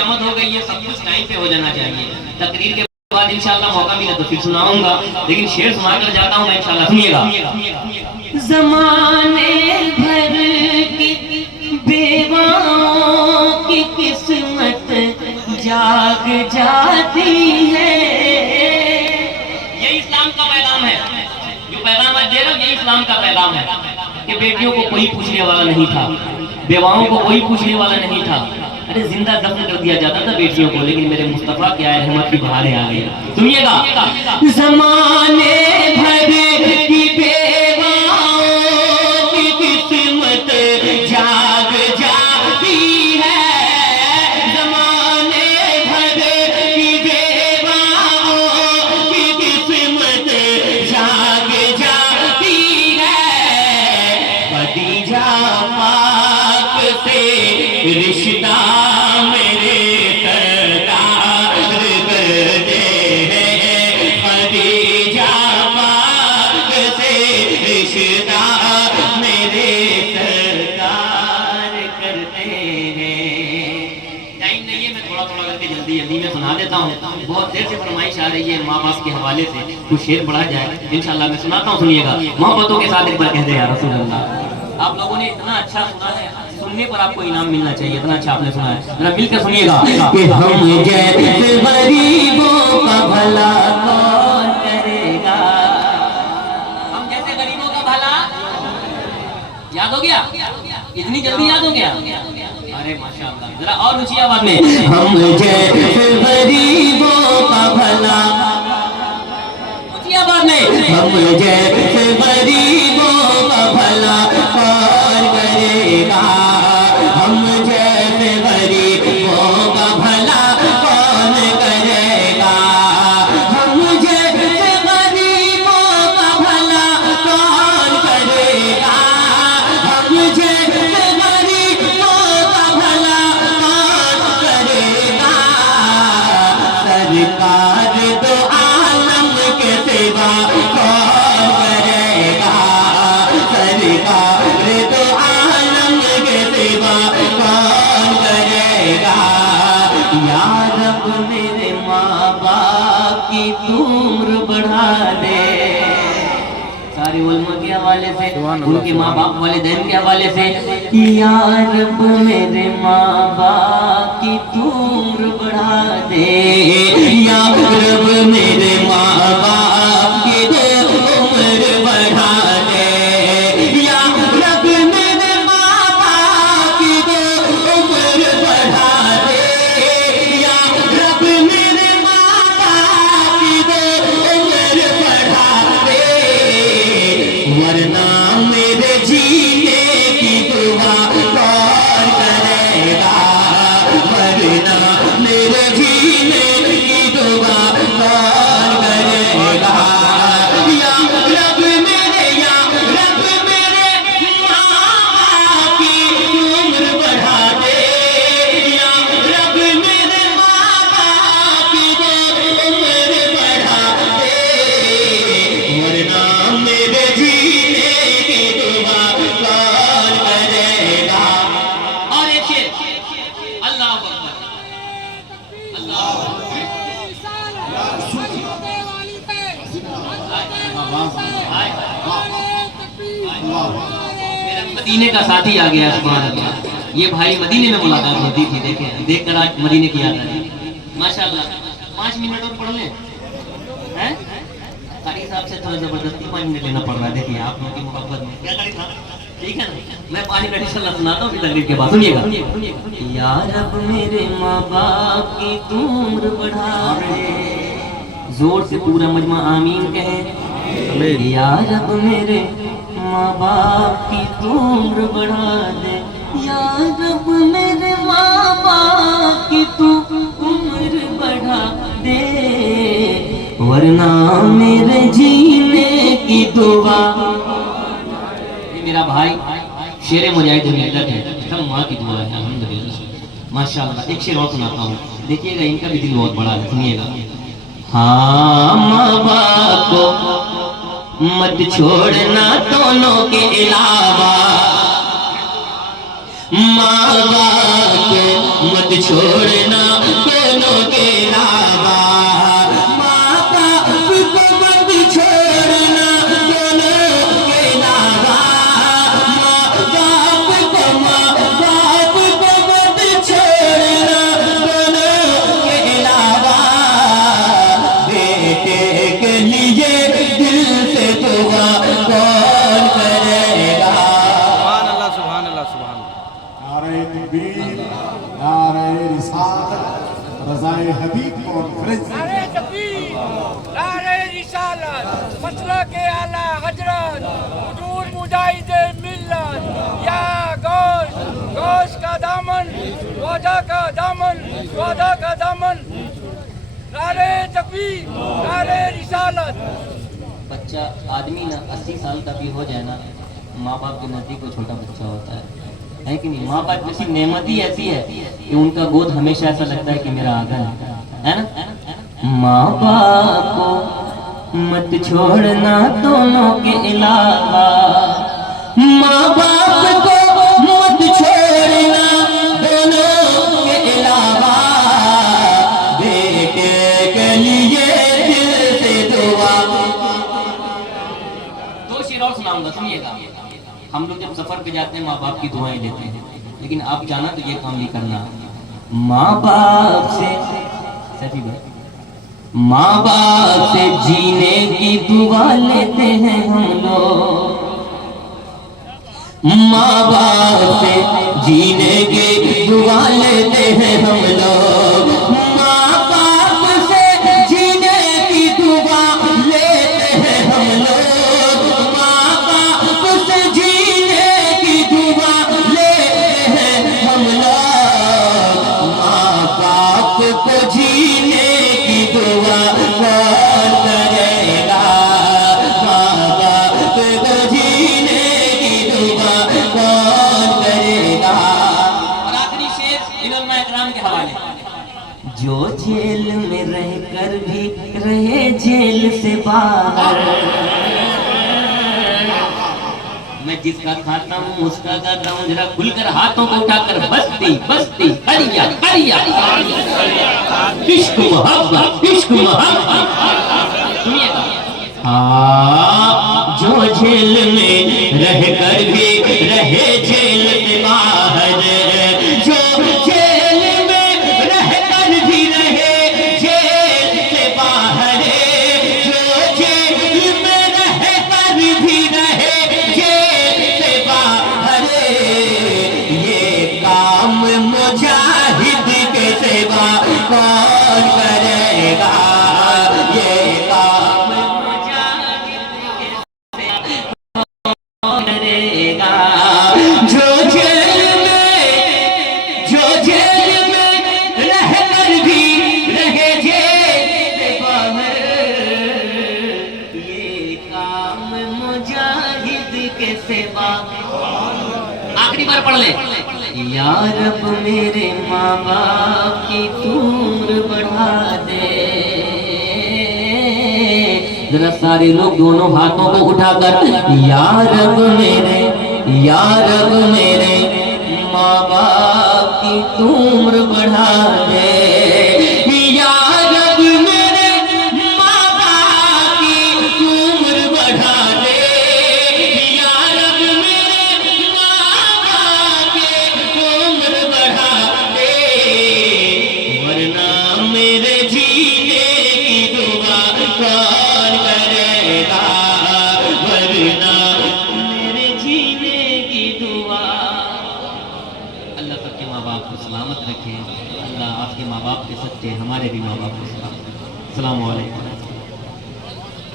آمد ہو گئی ہے، سب کچھ ٹائم پہ ہو جانا چاہیے. تقریر کے بعد انشاءاللہ موقع ملا تو پھر سناؤں گا، لیکن شعر سنا کر جاتا ہوں میں انشاءاللہ. سنیے گا. زمانے بھر کی بیواؤں کی قسمت جاگ جاتی ہے. یہ اسلام کا پیغام ہے، جو پیغام آج دے رہا ہوں یہ اسلام کا پیغام ہے کہ بیٹیوں کو کوئی پوچھنے والا نہیں تھا، بیواؤں کو کوئی پوچھنے والا نہیں تھا. ارے زندہ دفن کر دیا جاتا تھا بیٹیوں کو، لیکن میرے مصطفیٰ کی آئے رحمت کی بہاریں آ گئی. سنیے گا. زمانے بھر کی بیواؤں کی قسمت جاگ جاتی ہے. زمانے بھر کی بیواؤں کی قسمت جاگ جاتی ہے. خدیجہ پاک سے رشتہ میرے سرکار کرتے ہیں. خدیجہ پاک سے رشتہ میرے سرکار کرتے ہیں. ٹائم نہیں ہے، میں تھوڑا تھوڑا کر کے جلدی میں سنا دیتا ہوں. بہت دیر سے فرمائش آ رہی ہے ماں باپ کے حوالے سے کچھ شعر پڑھا جائے انشاءاللہ میں سناتا ہوں. سنیے گا. محبتوں کے ساتھ ایک بار کہہ دے یا رسول اللہ. آپ لوگوں نے اتنا اچھا سنا ہے، سننے پر آپ کو انعام ملنا چاہیے، اتنا اچھا آپ نے سنا ہے. ذرا مل کر سنیے گا. کہ ہم جیسے غریبوں کا بھلا کون کرے گا. ہم جیسے غریبوں کا بھلا یاد ہو گیا؟ اتنی جلدی یاد ہو گیا؟ ارے ماشاءاللہ. ذرا اور اونچی آواز میں. ہم جیسے غریبوں کا بھلا، اونچی آواز میں. ہم جیسے غریبوں کا بھلا کون کرے گا. ہم جیسے غریبوں کا بھلا کون کرے گا. ہم جیسے غریبوں کا بھلا کون کرے گا. ہم جیسے غریبوں کا بھلا کون کرے گا. سرکار دو عالم کے سوا کون کرے گا. سرکار دو عالم کے سوا کون کرے گا. یا رب میرے ماں باپ کی عمر بڑھا دے. سارے علماء کے حوالے سے، ان کے ماں باپ والدین کے حوالے سے. یا رب میرے ماں باپ کی عمر بڑھا دے. یا رب میرے ماں باپ کی عمر بڑھا دے. یا رب میرے ماں باپ کی عمر بڑھا دے. یا رب میرے ماں باپ کی عمر بڑھا دے. ورنہ میرے جینے کی دعا کون کرے گا. ورنہ میرے جینے کی دعا کون کرے گا. یا رب میرے، یا رب میرے ماں باپ کی عمر بڑھا دے. یا رب میرے ماں باپ کی عمر بڑھا دے. ورنہ میرے جینے کی دعا کون کرے گا. اور ایک شعر. اللہ اکبر، اللہ اکبر. میرا مدینے کا ساتھی آ گیا. سبحان اللہ. یہ بھائی مدینے میں ملاقات ہوتی تھی، دیکھیں دیکھ کر آج مدینے کی یاد آئی. ماشاءاللہ. 5 منٹ اور پڑھ لیں. قاری صاحب سے تھوڑا زبردستی 5 منٹ لینا پڑ رہا ہے. دیکھیے آپ لوگوں کی محبت میں کیا قاری صاحب، ٹھیک ہے نا. میں 5 منٹ انشاءاللہ سناتا ہوں پھر تقریر کے بعد. سنیے گا. یا رب میرے ماں باپ کی عمر بڑھا دے. زور سے پورا مجمع آمین کہے. یا رب میرے ماں باپ کی عمر بڑھا دے. یا رب میرے ماں باپ کی عمر بڑھا دے. ورنہ میرے جینے کی دعا. یہ میرا بھائی شیر مجاہد ملت ہے، سب ماں کی دعا ہے. الحمدللہ ماشاءاللہ. ایک شیر اور سناتا ہوں، دیکھیے گا ان کا بھی دل بہت بڑا ہے. سنیے گا. ہاں ماں باپ کو مت چھوڑنا دونوں کے علاوہ. ماں باپ مت چھوڑنا دونوں کے علاوہ، ماں باپ کو مت چھوڑنا دونوں کے علاوہ، ماں باپ کو مت چھوڑنا دونوں کے علاوہ، بیٹے کے لیے دل سے دعا کون کرے گا؟ سبحان اللہ سبحان اللہ سبحان اللہ۔ نعرہ تکبیر، نعرہ رسالت، رضائے حبیب کانفرنس۔ نعرہ تکبیر، نعرہ رسالت، مسلک اعلی حضرت، حضور مجاہد ملت، یا غوث، غوث کا دامن، وعدہ کا دامن، وعدہ کا دامن۔ نعرہ تکبیر، نعرہ رسالت۔ بچہ آدمی نا 80 سال کا بھی ہو جائے نا، ماں باپ کے نزدیک وہ چھوٹا بچہ ہوتا ہے کہ نہیں؟ ماں باپ جیسی نعمت ہی ایسی ہے کہ ان کا گود ہمیشہ ایسا لگتا ہے کہ میرا آنگن ہے نا۔ ماں باپ کو مت چھوڑنا دونوں کے علاوہ، ماں باپ کو مت چھوڑنا دونوں کے علاوہ، بیٹے کے لیے دل سے دعا۔ دو شعر اور سناؤں گا، سنیے گا۔ ہم لوگ جب سفر پہ جاتے ہیں ماں باپ کی دعائیں لیتے ہیں، لیکن آپ جانا تو یہ کام نہیں کرنا۔ ماں باپ سے سچی بات، ماں باپ سے جینے کی دعا لیتے ہیں ہم لوگ، ماں باپ سے جینے کی دعا لیتے ہیں ہم لوگ، ماں باپ سے جینے کی دعا لیتے ہیں ہم لوگ، ماں باپ سے جینے کی دعا لیتے ہیں ہم لوگ، ماں باپ کو جینے کی دعا کون کرے گا؟ ماں باپ کو جینے کی دعا کون کرے گا؟ اور آخری شعر علماء اکرام کے حوالے، جو جیل میں رہ کر بھی رہے جیل سے باہر، میں جس کا کھاتا ہوں اس کا گاتا ہوں، ذرا کھل کر ہاتھوں کو اٹھا کر بستی بستی ہریا ہریا، عشق محبت عشق محبت۔ سنیے گا، ہاں جو جیل میں رہ کر بھی رہے جیل سے باہر، جو جیل میں رہ کر بھی رہے جیل سے باہر، جو جیل میں رہ کر بھی رہے جیل سے باہر، یہ کام مجاہد کے سوا کون کرے گا؟ یہ کام مجاہد کے سوا کون کرے گا؟ جو جیل میں رہ کر بھی رہے جیل سے باہر، یہ کام مجاہد کے سوا۔ آخری بار پڑھ لیں، یا رب میرے ماں باپ کی تو عمر بڑھا دے۔ ذرا سارے لوگ دونوں ہاتھوں کو اٹھا کر یا رب میرے ماں باپ کی تو عمر بڑھا دے، یا رب میرے ماں باپ کی تو عمر بڑھا دے، یا رب میرے ماں باپ کی تو عمر بڑھا دے، ورنہ میرے جینے کی دعا کون کرے گا؟ ورنہ میرے جینے کی دعا۔ اللہ سب کے ماں باپ کو سلامت رکھے، اللہ آپ کے ماں باپ کے سچے، ہمارے بھی ماں باپ کو سلامت۔ السلام علیکم۔